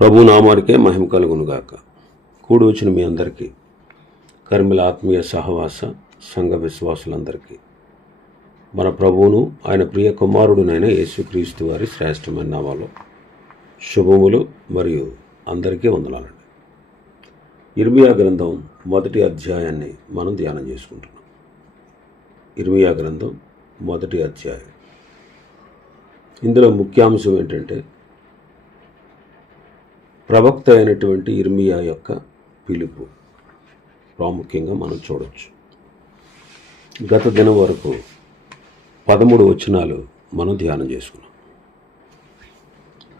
ప్రభు నామాడికే మహిమ కలుగునుగాక. కూడి వచ్చిన మీ అందరికీ కర్మిల ఆత్మీయ సహవాస సంఘ విశ్వాసులందరికీ మన ప్రభువును ఆయన ప్రియ కుమారుడునైన యేసుక్రీస్తు వారి శ్రేష్టమైన నామాలో శుభములు మరియు అందరికీ వందనాలండి. ఇర్మియా గ్రంథం మొదటి అధ్యాయాన్ని మనం ధ్యానం చేసుకుంటున్నాం. ఇర్మియా గ్రంథం మొదటి అధ్యాయం. ఇందులో ముఖ్యాంశం ఏంటంటే ప్రవక్త అయినటువంటి ఇర్మియా యొక్క పిలుపు. ప్రాముఖ్యంగా మనం చూడవచ్చు గత దినం వరకు పదమూడు వచనాలు మనం ధ్యానం చేసుకున్నాం.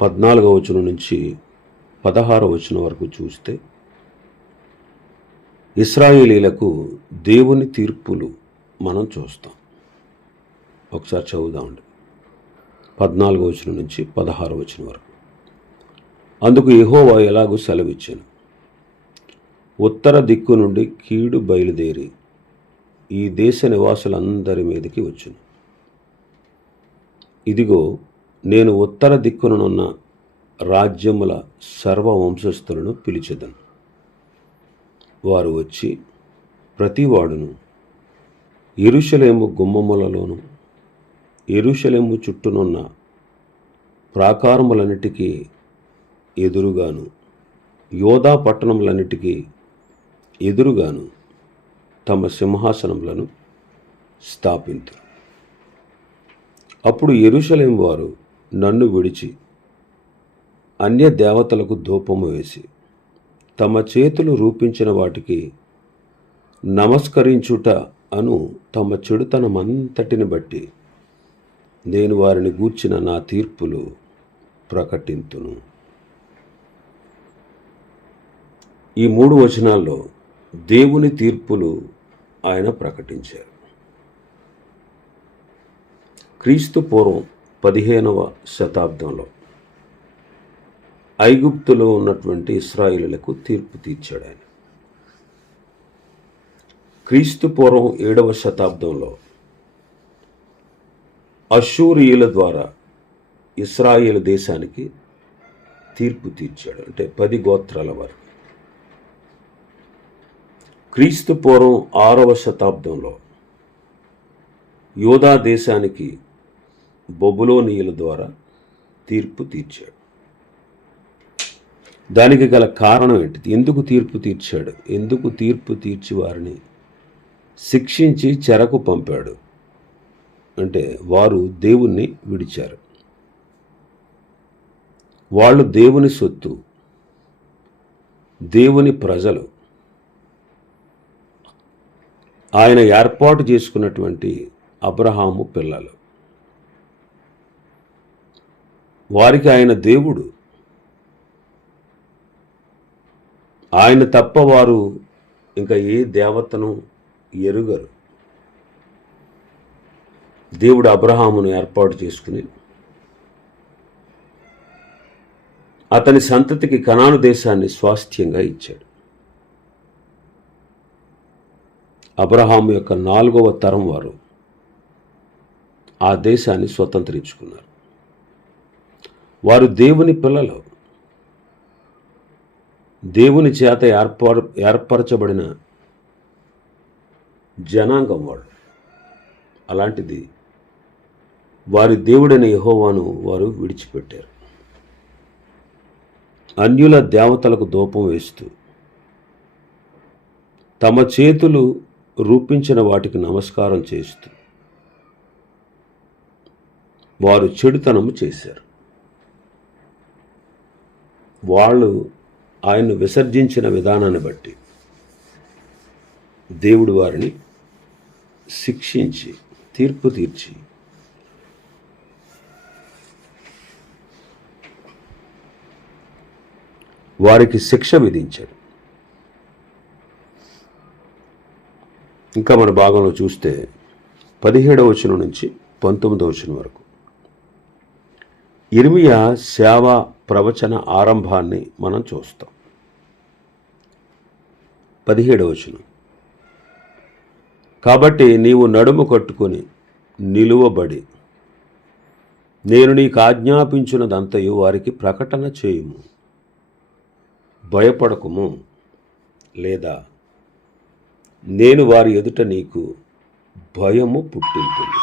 పద్నాలుగో వచనం నుంచి పదహారో వచనం వరకు చూస్తే ఇస్రాయేలీలకు దేవుని తీర్పులు మనం చూస్తాం. ఒకసారి చదువుదామండి. పద్నాలుగో వచనం నుంచి పదహారు వచనం వరకు. అందుకు యెహోవా ఎలాగూ సెలవిచ్చాను. ఉత్తర దిక్కు నుండి కీడు బయలుదేరి ఈ దేశ నివాసులందరి మీదకి వచ్చును. ఇదిగో నేను ఉత్తర దిక్కుననున్న రాజ్యముల సర్వ వంశస్థులను పిలిచెదను. వారు వచ్చి ప్రతివాడును ఎరుషలేము గుమ్మములలోను ఎరుషలేము చుట్టూనున్న ప్రాకారములన్నిటికీ ఎదురుగాను. యోధా పట్టణములన్నిటికీ ఎదురుగాను తమ సింహాసనములను స్థాపింతురు అప్పుడు ఎరుషలేం వారు నన్ను విడిచి అన్య దేవతలకు ధూపము వేసి తమ చేతులు రూపించిన వాటికి నమస్కరించుట అను తమ చెడుతనమంతటిని బట్టి నేను వారిని గూర్చిన నా తీర్పులు ప్రకటింతును. ఈ మూడు వచనాల్లో దేవుని తీర్పులు ఆయన ప్రకటించారు. క్రీస్తు పూర్వం పదిహేనవ శతాబ్దంలో ఐగుప్తులో ఉన్నటువంటి ఇస్రాయిలకు తీర్పు తీర్చాడు ఆయన. క్రీస్తు పూర్వం ఏడవ శతాబ్దంలో అశూరియుల ద్వారా ఇస్రాయిల్ దేశానికి తీర్పు తీర్చాడు. అంటే పది గోత్రాల వారికి. క్రీస్తు పూర్వం ఆరవ శతాబ్దంలో యోధా దేశానికి బొబులోనియుల ద్వారా తీర్పు తీర్చాడు. దానికి గల కారణం ఏంటిది ఎందుకు తీర్పు తీర్చాడు? ఎందుకు తీర్పు తీర్చి వారిని శిక్షించి చెరకు పంపాడు? అంటే వారు దేవుణ్ణి విడిచారు. వాళ్ళు దేవుని సొత్తు దేవుని ప్రజలు ఆయన ఏర్పాటు చేసుకున్నటువంటి అబ్రహాము పిల్లలు. వారికి ఆయన దేవుడు. ఆయన తప్ప వారు ఇంకా ఏ దేవతను ఎరుగరు. దేవుడు అబ్రహామును ఏర్పాటు చేసుకుని అతని సంతతికి కణాను దేశాన్ని స్వాస్థ్యంగా ఇచ్చాడు. అబ్రహాము యొక్క నాలుగవ తరం వారు ఆ దేశాన్ని స్వతంత్రించుకున్నారు. వారు దేవుని పిల్లలు. దేవుని చేత ఏర్పర ఏర్పరచబడిన జనాంగం వాళ్ళు అలాంటిది వారి దేవుడైన యహోవాను వారు విడిచిపెట్టారు. అన్యుల దేవతలకు దూపం వేస్తూ తమ చేతులు రూపించిన వాటికి నమస్కారం చేస్తూ వారు చెడుతనము చేశారు. వాళ్ళు ఆయన్ను విసర్జించిన విధానాన్ని బట్టి దేవుడు వారిని శిక్షించి తీర్పు తీర్చి వారికి శిక్ష విధించాడు. ఇంకా మన భాగంలో చూస్తే పదిహేడవ వచనం నుంచి పంతొమ్మిదవ వచనం వరకు. ఇర్మియా సేవ ప్రవచన ఆరంభాన్ని మనం చూస్తాం. పదిహేడవ వచనం. కాబట్టి నీవు నడుము కట్టుకొని నిలువబడి నేను నీకు ఆజ్ఞాపించినదంతయు వారికి ప్రకటన చేయుము. భయపడకుము లేదా నేను వారి ఎదుట నీకు భయము పుట్టింతుంది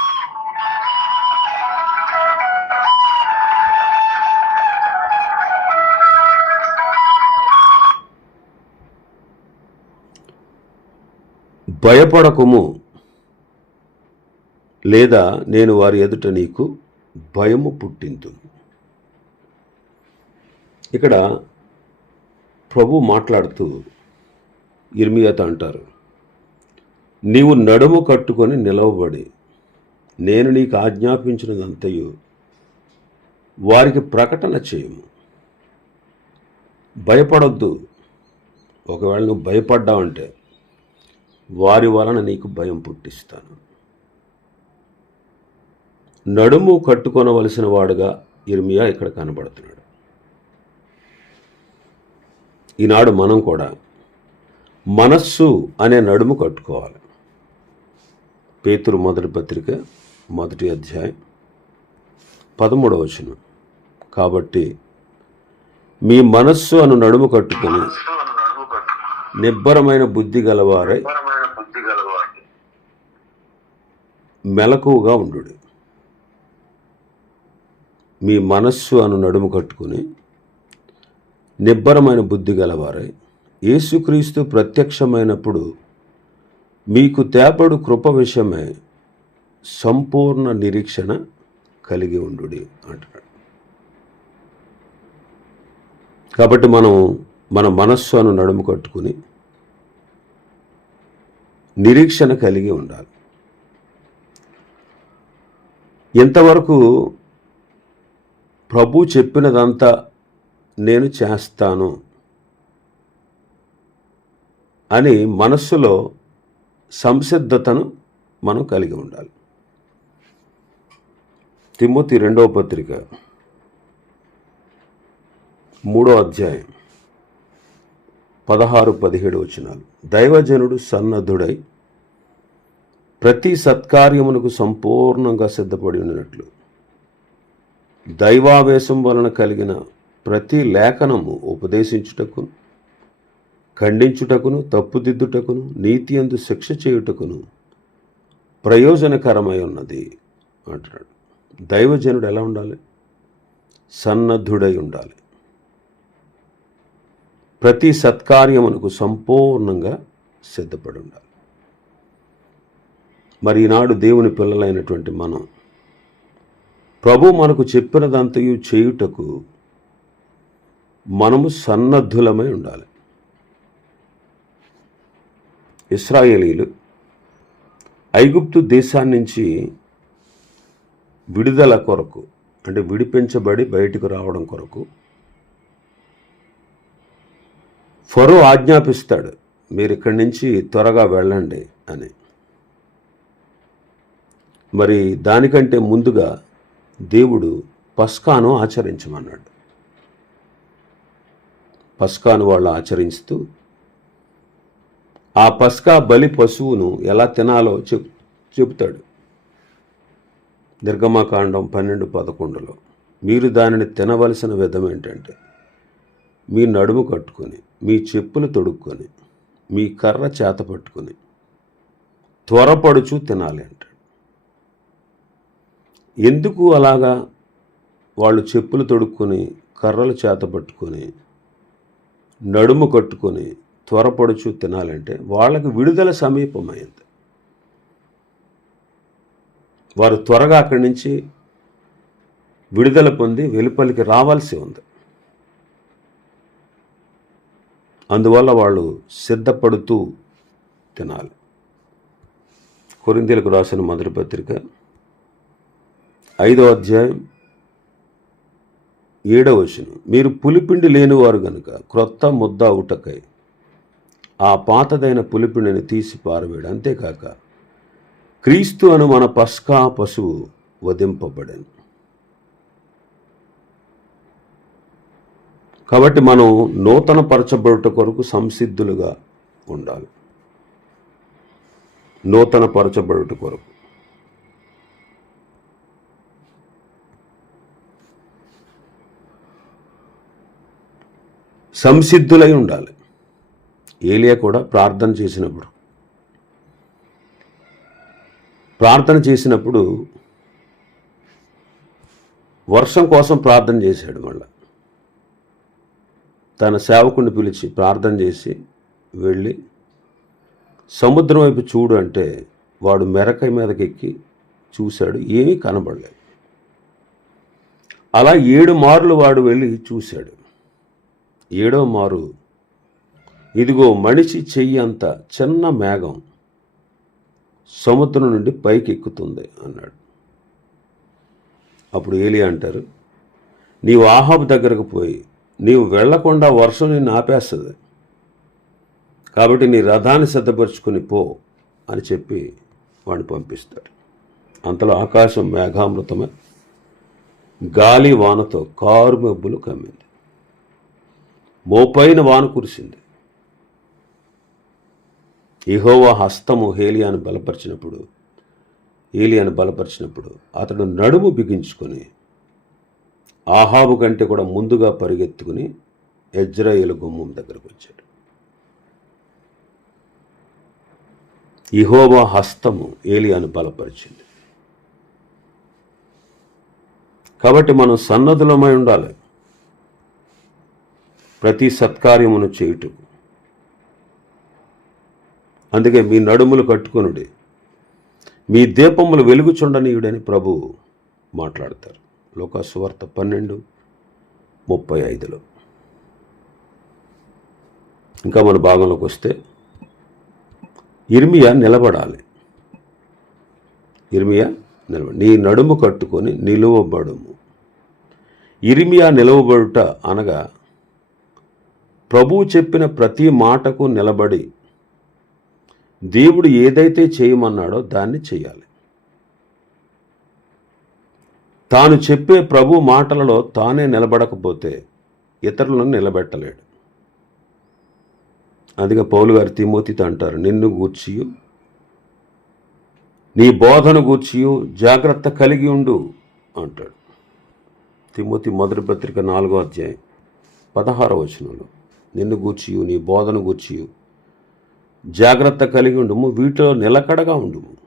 భయపడకుము లేదా నేను వారి ఎదుట నీకు భయము పుట్టింతు ఇక్కడ ప్రభు మాట్లాడుతూ ఇర్మియత అంటారు. నీవు నడుము కట్టుకొని నిలవబడి నేను నీకు ఆజ్ఞాపించినదంతయు వారికి ప్రకటన చేయము. భయపడొద్దు. ఒకవేళ నువ్వు భయపడ్డావంటే వారి వలన నీకు భయం పుట్టిస్తాను. నడుము కట్టుకొనవలసిన వాడుగా ఇర్మియా ఇక్కడ కనబడుతున్నాడు. ఈనాడు మనం కూడా మనస్సు అనే నడుము కట్టుకోవాలి. పేతురు మొదటి పత్రిక మొదటి అధ్యాయం పదమూడవ వచనం. కాబట్టి మీ మనస్సు అను నడుము కట్టుకొని నిబ్బరమైన బుద్ధి గలవారై బుద్ధి మెలకువగా ఉండు మీ మనస్సు అను నడుము కట్టుకుని నిబ్బరమైన బుద్ధి గలవారై యేసుక్రీస్తు ప్రత్యక్షమైనప్పుడు మీకు తేపడు కృప విషయమై సంపూర్ణ నిరీక్షణ కలిగి ఉండు అంటున్నాడు. కాబట్టి మనం మన మనస్సు అను నడుము కట్టుకుని నిరీక్షణ కలిగి ఉండాలి. ఇంతవరకు ప్రభు చెప్పినదంతా నేను చేస్తాను అని మనస్సులో సంసిద్ధతను మనం కలిగి ఉండాలి. తిమ్మతి రెండవ పత్రిక మూడో అధ్యాయం పదహారు పదిహేడు వచనాలు. దైవజనుడు సన్నద్ధుడై ప్రతి సత్కార్యమునకు సంపూర్ణంగా సిద్ధపడి ఉన్నట్లు దైవావేశం వలన కలిగిన ప్రతి లేఖనము ఉపదేశించుటకు ఖండించుటకును తప్పుదిద్దుటకును నీతి అందు శిక్ష చేయుటకును ప్రయోజనకరమై ఉన్నది అంటున్నాడు. దైవజనుడు ఎలా ఉండాలి? సన్నద్ధుడై ఉండాలి. ప్రతి సత్కార్యమునకు సంపూర్ణంగా సిద్ధపడి ఉండాలి. మరి ఈనాడు దేవుని పిల్లలైనటువంటి మనం ప్రభు మనకు చెప్పినదంతయు చేయుటకు మనము సన్నద్ధులమై ఉండాలి. ఇస్రాయేలీలు ఐగుప్తు దేశాన్ని నుంచి విడుదల కొరకు అంటే విడిపించబడి బయటకు రావడం కొరకు ఫరో ఆజ్ఞాపిస్తాడు మీరు ఇక్కడి నుంచి త్వరగా వెళ్ళండి అని. మరి దానికంటే ముందుగా దేవుడు పస్కాను ఆచరించమన్నాడు. పస్కాను వాళ్ళు ఆచరిస్తూ ఆ పస్కా బలి పశువును ఎలా తినాలో చెప్ చెబుతాడు. నిర్గమకాండం పన్నెండు పదకొండులో మీరు దానిని తినవలసిన విధం ఏంటంటే మీ నడుము కట్టుకొని మీ చెప్పులు తొడుక్కొని మీ కర్ర చేత పట్టుకొని త్వరపడుచు తినాలి అంటాడు. ఎందుకు అలాగా? వాళ్ళు చెప్పులు తొడుక్కొని కర్రలు చేత పట్టుకొని నడుము కట్టుకొని త్వరపడుచు తినాలంటే వాళ్ళకి విడుదల సమీపమైంది. వారు త్వరగా అక్కడి నుంచి విడుదల పొంది వెలుపలికి రావాల్సి ఉంది. అందువల్ల వాళ్ళు సిద్ధపడుతూ తినాలి. కొరిందీలకు రాసిన మొదటి పత్రిక ఐదో అధ్యాయం ఏడవ వచనం. మీరు పులిపిండి లేనివారు గనుక క్రొత్త ముద్ద ఉటకై ఆ పాతదైన పులిపిండిని తీసి పారవేయడం అంతేకాక క్రీస్తు అను మన పస్కా పశువు వధింపబడను. కాబట్టి మనం నూతన పరచబడుట కొరకు సంసిద్ధులుగా ఉండాలి. నూతన పరచబడుట కొరకు. సంసిద్ధులై ఉండాలి. ఏలియా కూడా ప్రార్థన చేసినప్పుడు. ప్రార్థన చేసినప్పుడు వర్షం కోసం ప్రార్థన చేశాడు మళ్ళా. తన సేవకుని పిలిచి ప్రార్థన చేసి వెళ్ళి సముద్రం వైపు చూడు అంటే వాడు మెరక మీదకెక్కి చూశాడు ఏమీ కనబడలేదు. అలా ఏడు మార్లు వాడు వెళ్ళి చూశాడు. ఏడవ మారు ఇదిగో మనిషి చెయ్యి అంత చిన్న మేఘం సముద్రం నుండి పైకి ఎక్కుతుంది అన్నాడు. అప్పుడు ఏలి అంటారు నీవు ఆహాబు దగ్గరకు పోయి నీవు వెళ్ళకుండా వర్షం నిన్ను ఆపేస్తుంది. కాబట్టి నీ రథాన్ని సిద్ధపరుచుకుని పో అని చెప్పి వాడిని పంపిస్తాడు. అంతలో ఆకాశం మేఘామృతమే గాలి వానతో కారు మబ్బులు కమ్మింది. మోపైన వాన కురిసింది. ఇహోవా హస్తము హేలియాను బలపరిచినప్పుడు ఏలియాను బలపరిచినప్పుడు అతడు నడుము బిగించుకొని ఆహాబు కంటే కూడా ముందుగా పరిగెత్తుకుని ఎజ్రాయేలు గుమ్మం దగ్గరకు వచ్చాడు. ఇహోవా హస్తము ఏలియాను బలపరిచింది. కాబట్టి మనం సన్నద్ధులమై ఉండాలి. ప్రతి సత్కార్యమును చేయుటకు అందుకే మీ నడుములు కట్టుకొనుడి. మీ దీపములు వెలుగుచుండనీయుడని ప్రభు మాట్లాడతారు. లోకాసువార్త పన్నెండు ముప్పై ఐదులో. ఇంకా మన భాగంలోకి వస్తే ఇర్మియా నిలబడాలి. ఇర్మియా నిలబ నీ నడుము కట్టుకొని నిలువబడుము. ఇర్మియా నిలవబడుట అనగా ప్రభువు చెప్పిన ప్రతి మాటకు నిలబడి దేవుడు ఏదైతే చేయమన్నాడో దాన్ని చేయాలి. తాను చెప్పే ప్రభు మాటలలో తానే నిలబడకపోతే ఇతరులను నిలబెట్టలేడు. అందుకే పౌలు గారు తిమోతితో అంటారు నిన్ను గూర్చియు నీ బోధన గూర్చియు జాగ్రత్త కలిగి ఉండు అంటాడు. తిమోతి మొదటి పత్రిక నాలుగో అధ్యాయం పదహారవ వచనంలో నిన్ను గూర్చియు నీ బోధన గూర్చియు జాగ్రత్త కలిగి ఉండుము వీటిలో నిలకడగా ఉండుము.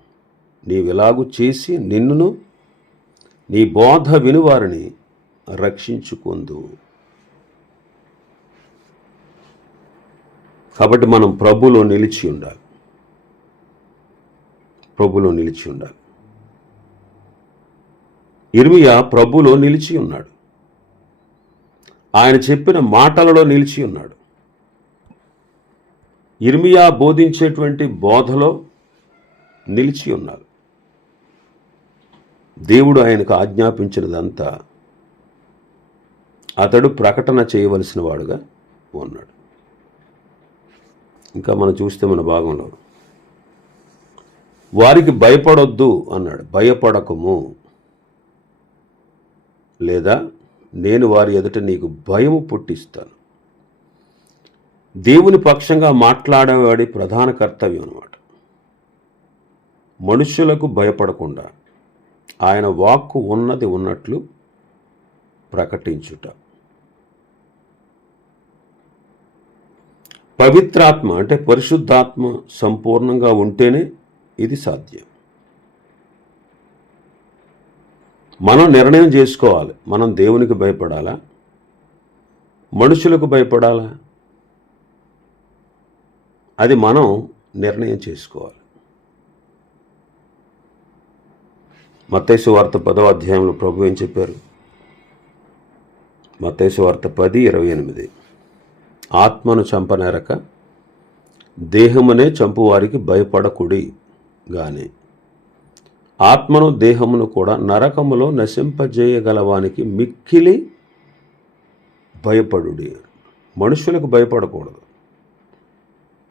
నీవిలాగు చేసి నిన్నును నీ బోధ వినువారిని రక్షించుకుందు. కాబట్టి మనం ప్రభులో నిలిచి ఉండాలి. ప్రభులో నిలిచి ఉండాలి. ఇర్మియా ప్రభులో నిలిచి ఉన్నాడు. ఆయన చెప్పిన మాటలలో నిలిచి ఉన్నాడు. ఇర్మియా బోధించేటువంటి బోధలో నిలిచి ఉన్నారు. దేవుడు ఆయనకు ఆజ్ఞాపించినదంతా అతడు ప్రకటన చేయవలసిన వాడుగా ఉన్నాడు. ఇంకా మనం చూస్తే మన భాగంలో వారికి భయపడొద్దు అన్నాడు. భయపడకము. లేదా నేను వారి ఎదుట నీకు భయము పుట్టిస్తాను. దేవుని పక్షంగా మాట్లాడేవాడి ప్రధాన కర్తవ్యం అన్నమాట. మనుషులకు భయపడకుండా ఆయన వాక్కు ఉన్నది ఉన్నట్లు ప్రకటించుట. పవిత్రాత్మ అంటే పరిశుద్ధాత్మ సంపూర్ణంగా ఉంటేనే ఇది సాధ్యం. మనం నిర్ణయం చేసుకోవాలి. మనం దేవునికి భయపడాలా? మనుషులకు భయపడాలా? అది మనం నిర్ణయం చేసుకోవాలి. మత్తైసు వార్త పదో అధ్యాయంలో ప్రభు ఏం చెప్పారు? మత్తైసు వార్త పది ఇరవై ఎనిమిది. ఆత్మను చంపనేరక దేహమునే చంపువారికి భయపడకుడి గాని. ఆత్మను దేహమును కూడా నరకములో నశింపజేయగలవానికి మిక్కిలి భయపడుడి. మనుషులకు భయపడకూడదు.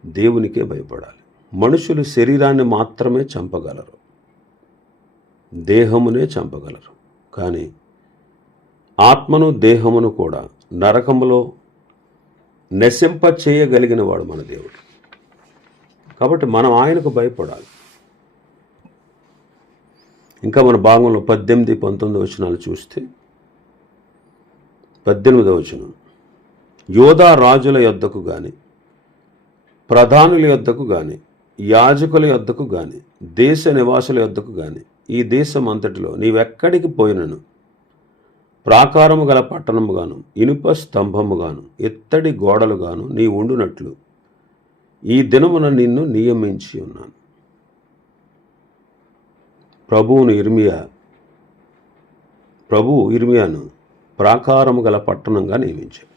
దేవునికే భయపడాలి. మనుషులు శరీరాన్ని మాత్రమే చంపగలరు. దేహమునే చంపగలరు. కానీ ఆత్మను దేహమును కూడా నరకములో నశింప చేయగలిగిన వాడు మన దేవుడు. కాబట్టి మనం ఆయనకు భయపడాలి. ఇంకా మన భాగంలో పద్దెనిమిది పంతొమ్మిది వచనాలు చూస్తే పద్దెనిమిదవ వచనం. యోధా రాజుల యొద్దకు కానీ ప్రధానుల యొద్దకు గాని యాజకుల యొద్దకు గాని దేశ నివాసుల యొద్దకు గాని ఈ దేశం అంతటిలో నీవెక్కడికి పోయినను? ప్రాకారము గల పట్టణముగాను ఇనుప స్తంభముగాను ఎత్తడి గోడలుగాను నీ ఉండునట్లు. ఈ దినమున నిన్ను నియమించి ఉన్నాను. ప్రభువును ఇర్మియా ప్రభువు ఇర్మియాను ప్రాకారము గల పట్టణంగా నియమించాడు.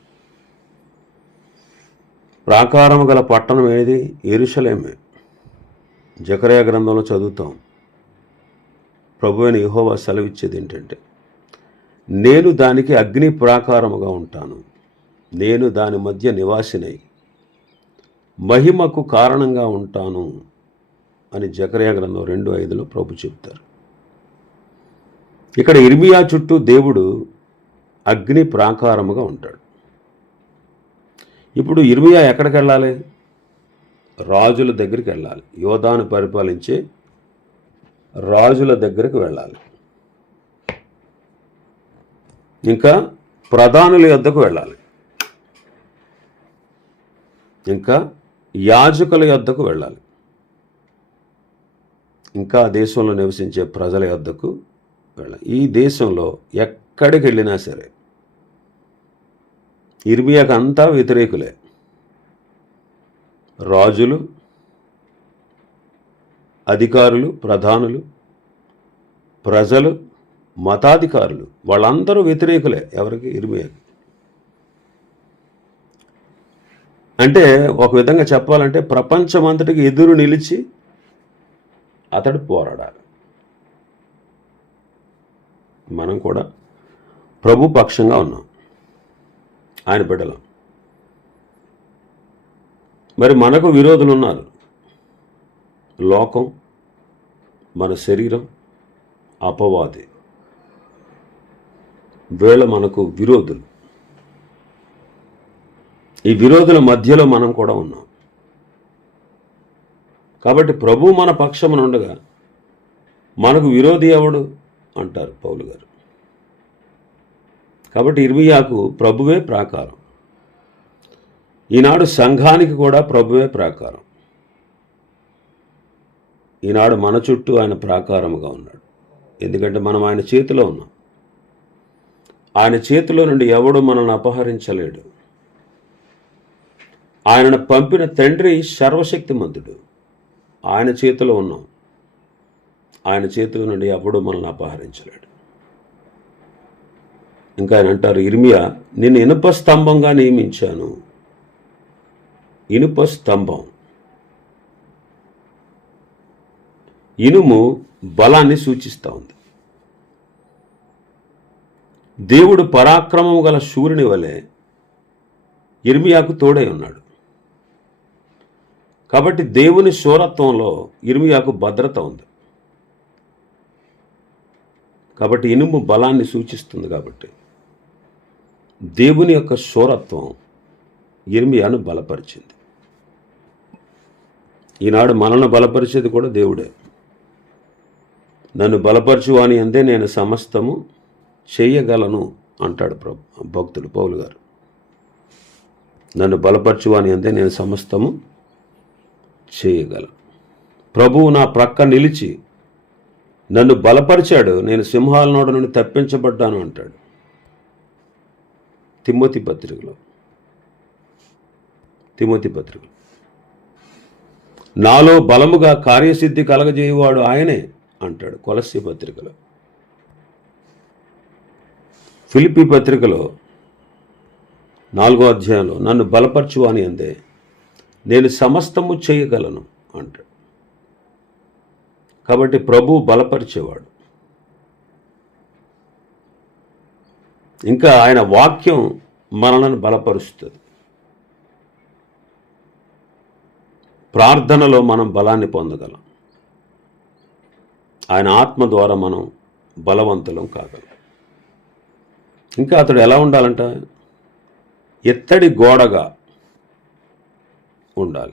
ప్రాకారము గల పట్టణం ఏది? ఎరుషలేమే. జకరయ గ్రంథంలో చదువుతాం. ప్రభు అయిన యహోవా సెలవిచ్చేది ఏంటంటే నేను దానికి అగ్ని ప్రాకారముగా ఉంటాను. నేను దాని మధ్య నివాసినై మహిమకు కారణంగా ఉంటాను అని జకరయ గ్రంథం రెండు ఐదులో ప్రభు చెప్తారు ఇక్కడ ఇర్మియా చుట్టూ దేవుడు అగ్ని ప్రాకారముగా ఉంటాడు. ఇప్పుడు ఇర్మియా ఎక్కడికి వెళ్ళాలి రాజుల దగ్గరికి వెళ్ళాలి యోధాను పరిపాలించే రాజుల దగ్గరికి వెళ్ళాలి. ఇంకా ప్రధానుల యొద్దకు వెళ్ళాలి. ఇంకా యాజకుల యొద్దకు వెళ్ళాలి. ఇంకా దేశంలో నివసించే ప్రజల యొద్దకు వెళ్ళాలి. ఈ దేశంలో ఎక్కడికి వెళ్ళినా సరే ఇర్మియాకు అంతా వ్యతిరేకులే. రాజులు అధికారులు ప్రధానులు ప్రజలు మతాధికారులు వాళ్ళందరూ వ్యతిరేకులే ఎవరికి? ఇర్మియాకి. అంటే ఒక విధంగా చెప్పాలంటే ప్రపంచమంతటికి ఎదురు నిలిచి అతడు పోరాడాలి. మనం కూడా ప్రభు పక్షంగా ఉన్నాం. ఆయన బిడ్డలం. మరి మనకు విరోధులు ఉన్నారు లోకం మన శరీరం అపవాది. వీళ్ళ మనకు విరోధులు. ఈ విరోధుల మధ్యలో మనం కూడా ఉన్నాం. కాబట్టి ప్రభు మన పక్షమున ఉండగా మనకు విరోధి ఎవడు? అంటారు పౌలు గారు. కాబట్టి ఇర్మియాకు ప్రభువే ప్రాకారం. ఈనాడు సంఘానికి కూడా ప్రభువే ప్రాకారం. ఈనాడు మన చుట్టూ ఆయన ప్రాకారముగా ఉన్నాడు. ఎందుకంటే మనం ఆయన చేతిలో ఉన్నాం. ఆయన చేతిలో నుండి ఎవడు మనల్ని అపహరించలేడు. ఆయనను పంపిన తండ్రి సర్వశక్తిమంతుడు. ఆయన చేతిలో ఉన్నాం. ఆయన చేతిలో నుండి ఎవడు మనల్ని అపహరించలేడు. ఇంకా ఆయన అంటారు ఇర్మియా నిన్ను ఇనుప స్తంభంగా నియమించాను. ఇనుప స్తంభం. ఇనుము బలాన్ని సూచిస్తూ ఉంది. దేవుడు పరాక్రమం గల సూర్యుని వలె ఇర్మియాకు తోడై ఉన్నాడు. కాబట్టి దేవుని శూరత్వంలో ఇర్మియాకు భద్రత ఉంది. కాబట్టి ఇనుము బలాన్ని సూచిస్తుంది కాబట్టి. దేవుని యొక్క శూరత్వం ఇర్మియాను బలపరిచింది. ఈనాడు మనల్ని బలపరిచేది కూడా దేవుడే. నన్ను బలపరచువాని అని అందే నేను సమస్తము చేయగలను అంటాడు ప్రభు భక్తుడు పౌలు గారు. నన్ను బలపరచువాని అని అందే నేను సమస్తము చేయగలను. ప్రభువు నా ప్రక్క నిలిచి నన్ను బలపరిచాడు నేను సింహాల నోడ నుండి తప్పించబడ్డాను అంటాడు. తిమ్మతి పత్రికలో. తిమ్మతి పత్రిక నాలో బలముగా కార్యసిద్ధి కలగజేయువాడు ఆయనే అంటాడు కొలస్య పత్రికలో. ఫిలిపి పత్రికలో నాలుగో అధ్యాయంలో నన్ను బలపరచు అని అందే నేను సమస్తము చేయగలను అంటాడు. కాబట్టి ప్రభు బలపరిచేవాడు. ఇంకా ఆయన వాక్యం మనలను బలపరుస్తుంది. ప్రార్థనలో మనం బలాన్ని పొందగలం. ఆయన ఆత్మ ద్వారా మనం బలవంతులం కాగలం. ఇంకా అతడు ఎలా ఉండాలంట? ఎత్తడి గోడగా ఉండాలి.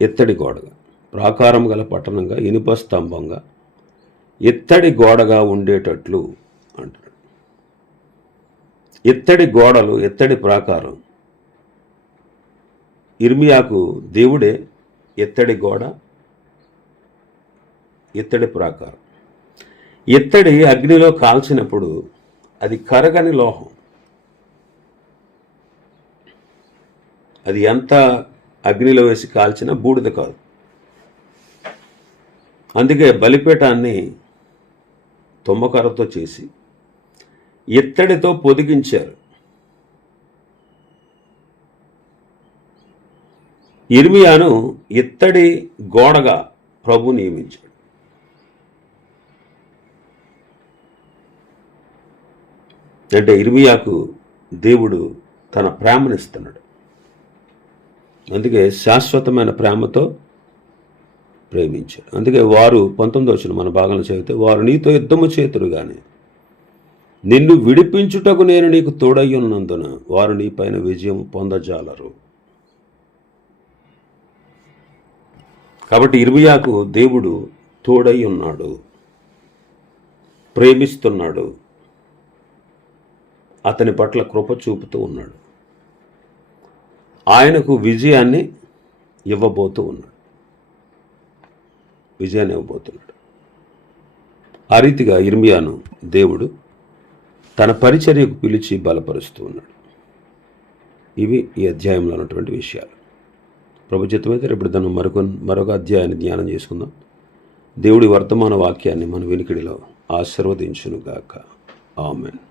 ఎత్తడి గోడగా. ప్రాకారం గల పట్టణంగా ఇనుప స్తంభంగా ఎత్తడి గోడగా ఉండేటట్లు ఎత్తడి గోడలు ఎత్తడి ప్రాకారం. ఇర్మియాకు దేవుడే ఎత్తడి గోడ ఎత్తడి ప్రాకారం. ఎత్తడి అగ్నిలో కాల్చినప్పుడు అది కరగని లోహం. అది ఎంత అగ్నిలో వేసి కాల్చినా బూడిద కాదు. అందుకే బలిపీఠాన్ని తుమ్మకరతో చేసి ఇత్తడితో పొదిగించారు. ఇర్మియాను ఇత్తడి గోడగా ప్రభు నియమించాడు. అంటే ఇర్మియాకు దేవుడు తన ప్రేమనిస్తున్నాడు. అందుకే శాశ్వతమైన ప్రేమతో ప్రేమించాడు. అందుకే వారు పంతొమ్మిది వచ్చిన మన భాగంలో చదివితే వారు నీతో యుద్ధము చేతురు కానీ నిన్ను విడిపించుటకు నేను నీకు తోడయ్యున్నందున వారు నీపైన విజయం పొందజాలరు. కాబట్టి ఇర్మియాకు దేవుడు తోడై ఉన్నాడు ప్రేమిస్తున్నాడు. అతని పట్ల కృప చూపుతూ ఉన్నాడు. ఆయనకు విజయాన్ని ఇవ్వబోతూ ఉన్నాడు. విజయాన్ని ఇవ్వబోతున్నాడు. ఆ రీతిగా ఇర్మియాను దేవుడు తన పరిచర్యకు పిలిచి బలపరుస్తూ ఉన్నాడు. ఇవి ఈ అధ్యాయంలో ఉన్నటువంటి విషయాలు. ప్రభుత్వమైతే రేపు దాన్ని మరొక మరొక అధ్యాయాన్ని ధ్యానం చేసుకుందాం. దేవుడి వర్తమాన వాక్యాన్ని మన వెనుకడిలో ఆశీర్వదించునుగాక. ఆమెన్.